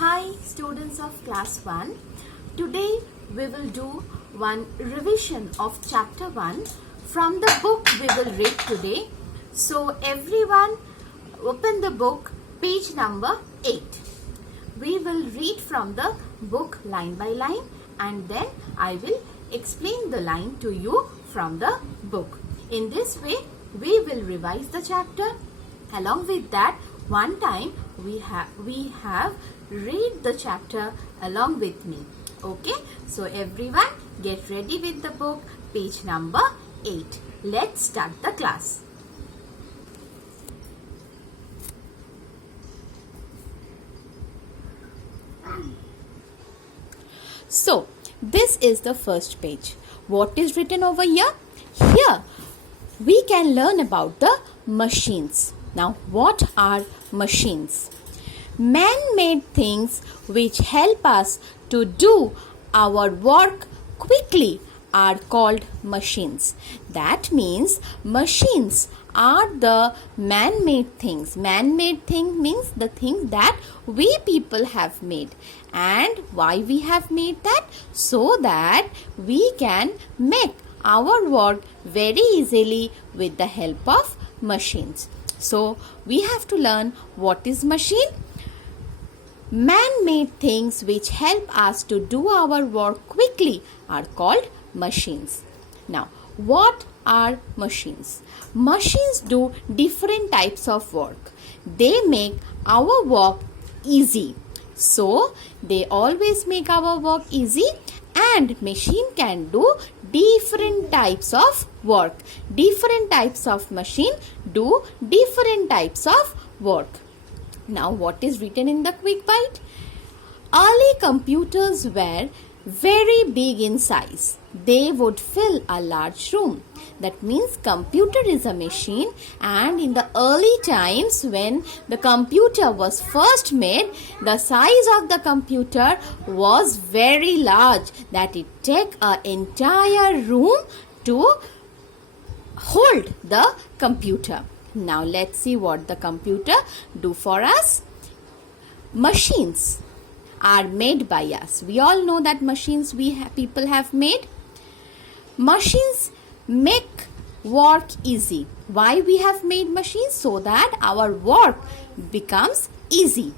Hi students of class 1. Today we will do one revision of chapter 1 from the book we will read today. So everyone open the book, page number 8. We will read from the book line by line and then I will explain the line to you from the book. In this way we will revise the chapter. Along with that, one time we have read the chapter along with me. Okay, so everyone get ready with the book, page number 8. Let's start the class. So this is the first page. What is written over here? Here we can learn about the machines. Now, what are machines? Man-made things which help us to do our work quickly are called machines. That means machines are the man-made things. Man-made thing means the thing that we people have made. And why we have made that? So that we can make our work very easily with the help of machines. So, we have to learn what is machine. Man-made things which help us to do our work quickly are called machines. Now, what are machines? Machines do different types of work. They make our work easy. So, they always make our work easy, and machine can do different types of work. Different types of machine do different types of work. Now, what is written in the quick bite? Early computers were very big in size. They would fill a large room. That means computer is a machine, and in the early times when the computer was first made, the size of the computer was very large, that it take an entire room to hold the computer. Now let's see what the computer do for us. Machines are made by us. We all know that machines people have made. Machines make work easy. Why we have made machines? So that our work becomes easy.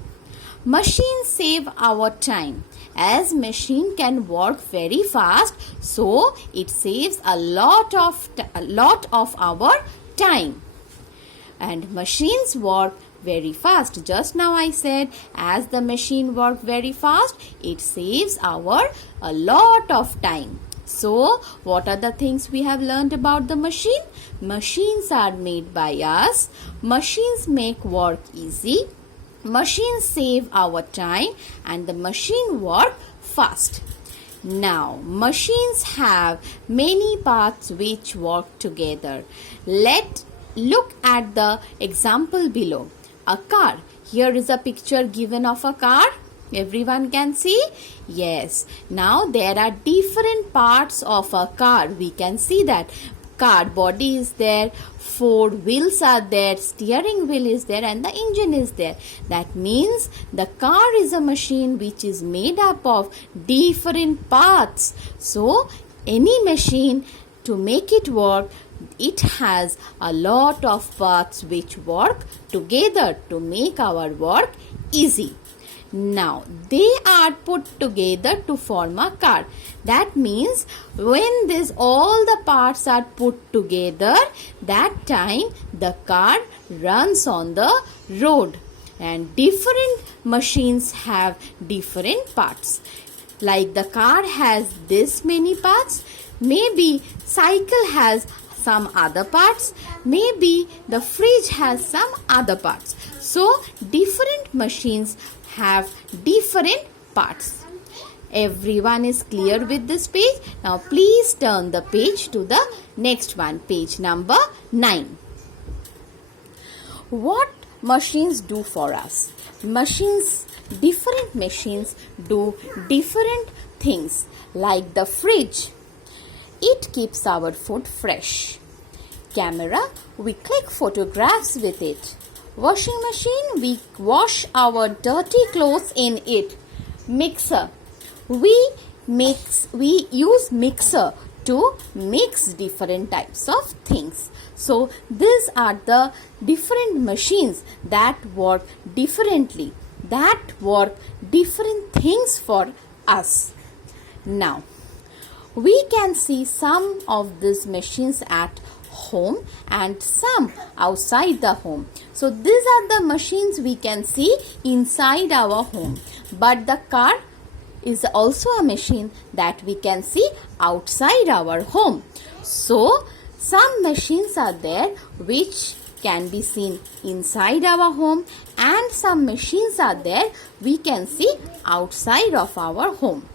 Machines save our time. As machine can work very fast, so it saves a lot of our time. And machines work very fast. Just now I said, as the machine work very fast, it saves a lot of time. So, what are the things we have learned about the machine? Machines are made by us. Machines make work easy. Machines save our time, and the machine work fast. Now, machines have many parts which work together. Let's look at the example below. A car. Here is a picture given of a car. Everyone can see? Yes. Now there are different parts of a car. We can see that car body is there, four wheels are there, steering wheel is there, and the engine is there. That means the car is a machine which is made up of different parts. So any machine, to make it work, it has a lot of parts which work together to make our work easy. Now, they are put together to form a car. That means when all the parts are put together, that time the car runs on the road. And different machines have different parts. Like the car has this many parts, maybe cycle has some other parts, maybe the fridge has some other parts. So, different machines have different parts. Everyone is clear with this page? Now, please turn the page to the next one, page number 9. What machines do for us? Different machines do different things. Like the fridge, it keeps our food fresh. Camera, we click photographs with it. Washing machine, we wash our dirty clothes in it. Mixer, we use mixer to mix different types of things. So these are the different machines that work differently, that work different things for us. Now we can see some of these machines at home and some outside the home. So these are the machines we can see inside our home, but the car is also a machine that we can see outside our home. So some machines are there which can be seen inside our home, and some machines are there we can see outside of our home.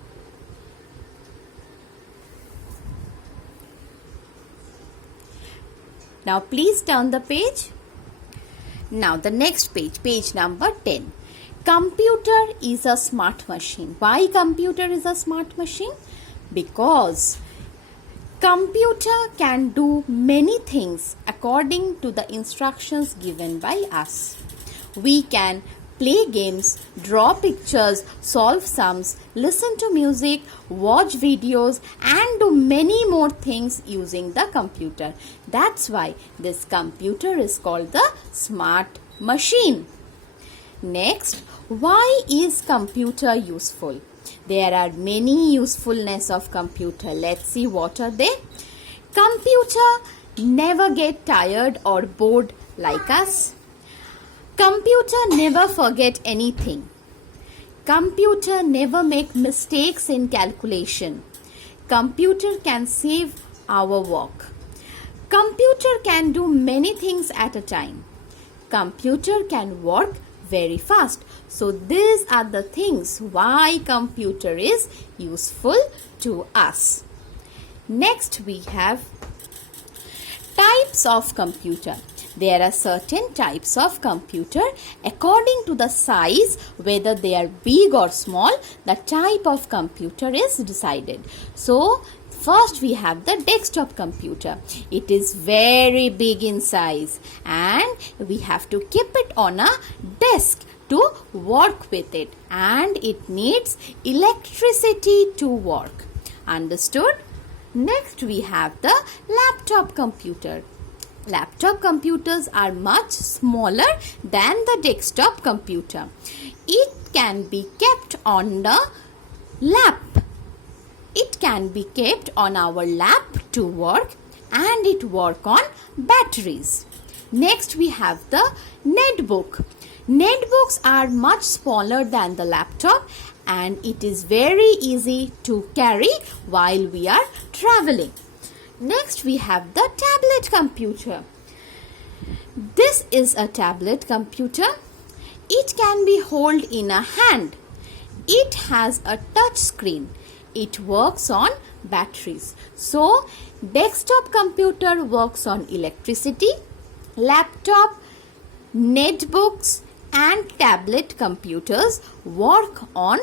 Now please turn the page. Now the next page, page number 10. Computer is a smart machine. Why computer is a smart machine? Because computer can do many things according to the instructions given by us. We can play games, draw pictures, solve sums, listen to music, watch videos, and do many more things using the computer. That's why this computer is called the smart machine. Next, why is computer useful? There are many usefulness of computer. Let's see what are they. Computer never get tired or bored like us. Computer never forget anything. Computer never make mistakes in calculation. Computer can save our work. Computer can do many things at a time. Computer can work very fast. So these are the things why computer is useful to us. Next we have types of computer. There are certain types of computer. According to the size, whether they are big or small, the type of computer is decided. So first we have the desktop computer. It is very big in size and we have to keep it on a desk to work with it, and it needs electricity to work. Understood? Next we have the laptop computer. Laptop computers are much smaller than the desktop computer. It can be kept on the lap. It can be kept on our lap to work, and it work on batteries. Next we have the netbook. Netbooks are much smaller than the laptop, and it is very easy to carry while we are traveling. Next we have the tablet computer. This is a tablet computer. It can be held in a hand. It has a touch screen. It works on batteries. So desktop computer works on electricity. Laptop, netbooks and tablet computers work on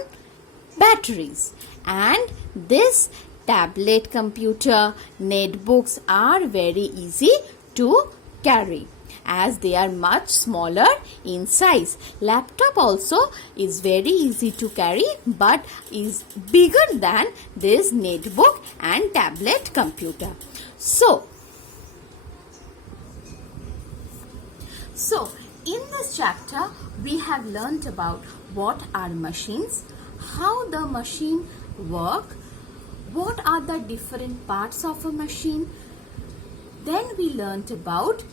batteries. And this tablet computer, netbooks are very easy to carry as they are much smaller in size. Laptop also is very easy to carry but is bigger than this netbook and tablet computer. So in this chapter we have learnt about what are machines, how the machine work, what are the different parts of a machine. Then we learnt about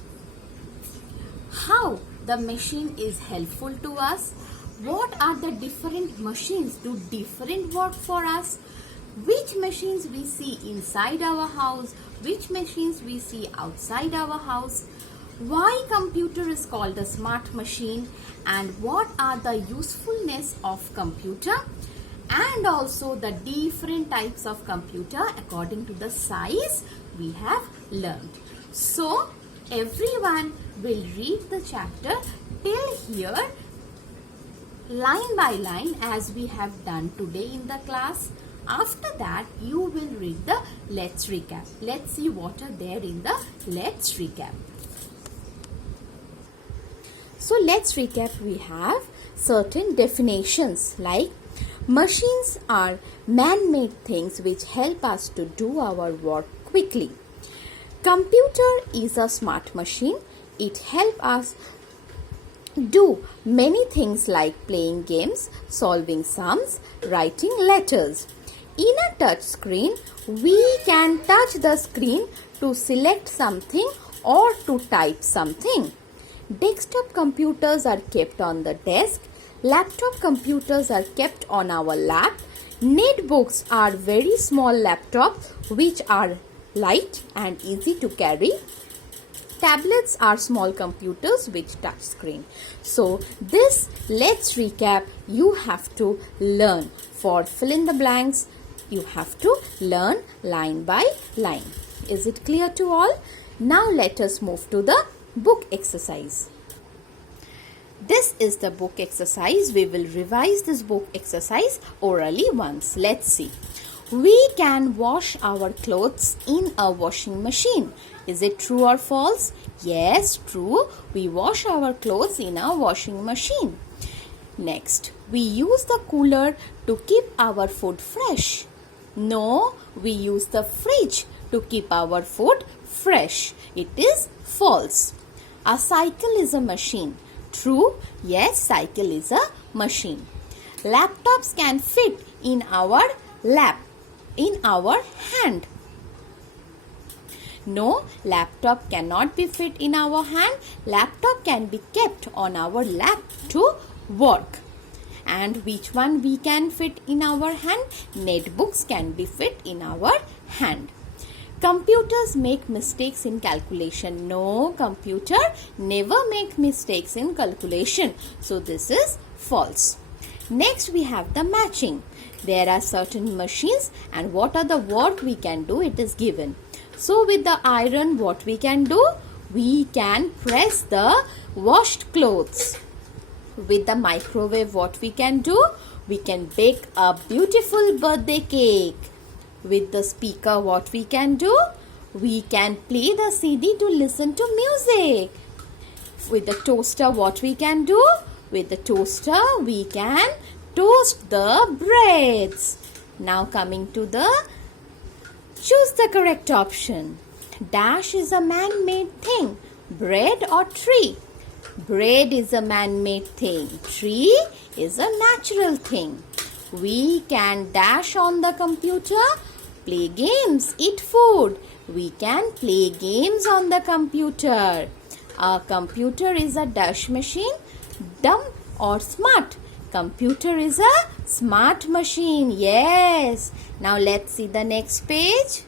how the machine is helpful to us, what are the different machines do different work for us, which machines we see inside our house, which machines we see outside our house, why computer is called a smart machine, and what are the usefulness of computer, and also the different types of computer according to the size we have learned. So everyone will read the chapter till here line by line as we have done today in the class. After that you will read the let's recap. Let's see what are there in the let's recap. So let's recap. We have certain definitions like machines are man-made things which help us to do our work quickly. Computer is a smart machine. It helps us do many things like playing games, solving sums, writing letters. In a touch screen, we can touch the screen to select something or to type something. Desktop computers are kept on the desk. Laptop computers are kept on our lap. Netbooks are very small laptops which are light and easy to carry. Tablets are small computers with touch screen. So this, let's recap, you have to learn. For fill in the blanks, you have to learn line by line. Is it clear to all? Now let us move to the book exercise. This is the book exercise. We will revise this book exercise orally once. Let's see. We can wash our clothes in a washing machine. Is it true or false? Yes, true. We wash our clothes in a washing machine. Next, we use the cooler to keep our food fresh. No, we use the fridge to keep our food fresh. It is false. A cycle is a machine. True. Yes, cycle is a machine. Laptops can fit in our lap, in our hand. No, laptop cannot be fit in our hand. Laptop can be kept on our lap to work. And which one we can fit in our hand? Netbooks can be fit in our hand. Computers make mistakes in calculation. No, computer never make mistakes in calculation. So this is false. Next we have the matching. There are certain machines and what are the work we can do, it is given. So with the iron, what we can do? We can press the washed clothes. With the microwave, what we can do? We can bake a beautiful birthday cake. With the speaker, what we can do? We can play the CD to listen to music. With the toaster, what we can do? With the toaster, we can toast the breads. Now coming to the choose the correct option. Dash is a man-made thing. Bread or tree? Bread is a man-made thing. Tree is a natural thing. We can dash on the computer, play games, eat food. We can play games on the computer. A computer is a dash machine. Dumb or smart? Computer is a smart machine. Yes. Now let's see the next page.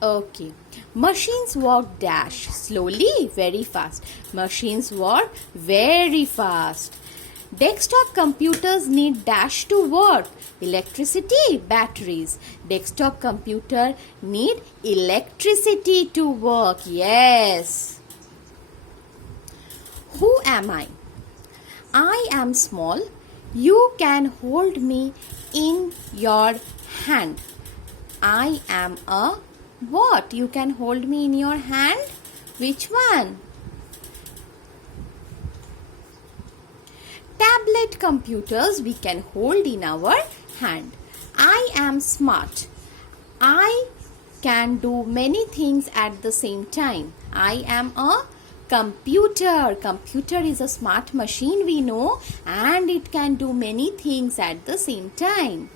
Okay. Machines work dash slowly, very fast. Machines work very fast. Desktop computers need dash to work. Electricity, batteries. Desktop computer need electricity to work. Yes. Who am I? I am small. You can hold me in your hand. I am a what? You can hold me in your hand? Which one? Tablet computers we can hold in our hand. I am smart. I can do many things at the same time. I am a computer. Computer is a smart machine we know and it can do many things at the same time.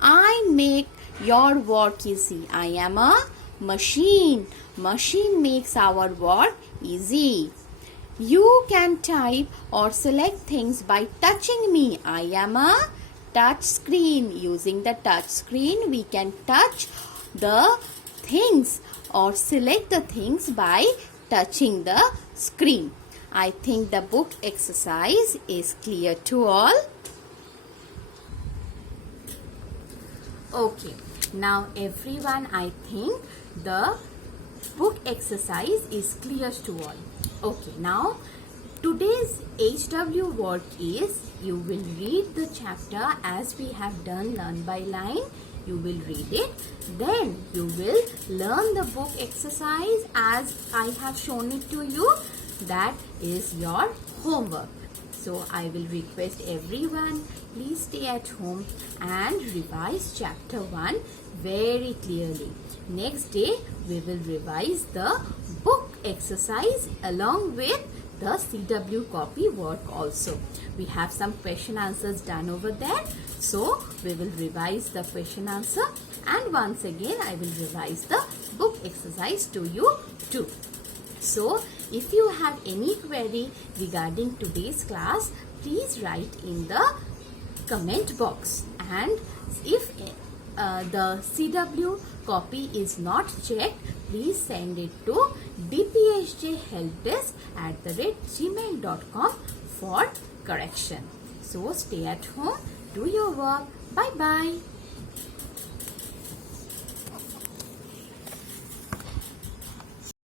I make your work easy. I am a machine. Machine makes our work easy. You can type or select things by touching me. I am a touch screen. Using the touch screen, we can touch the things or select the things by touching the screen. I think the book exercise is clear to all. Okay, now everyone, I think the book exercise is clear to all. Okay, now today's HW work is you will read the chapter as we have done line by line. You will read it. Then you will learn the book exercise as I have shown it to you. That is your homework. So I will request everyone, please stay at home and revise chapter 1 very clearly. Next day we will revise the book exercise along with the CW copy work also. We have some question answers done over there. So we will revise the question answer, and once again I will revise the book exercise to you too. So if you have any query regarding today's class, please write in the comment box, and if the CW copy is not checked, please send it to dpsjhelpdesk@gmail.com for correction. So stay at home, do your work. Bye bye.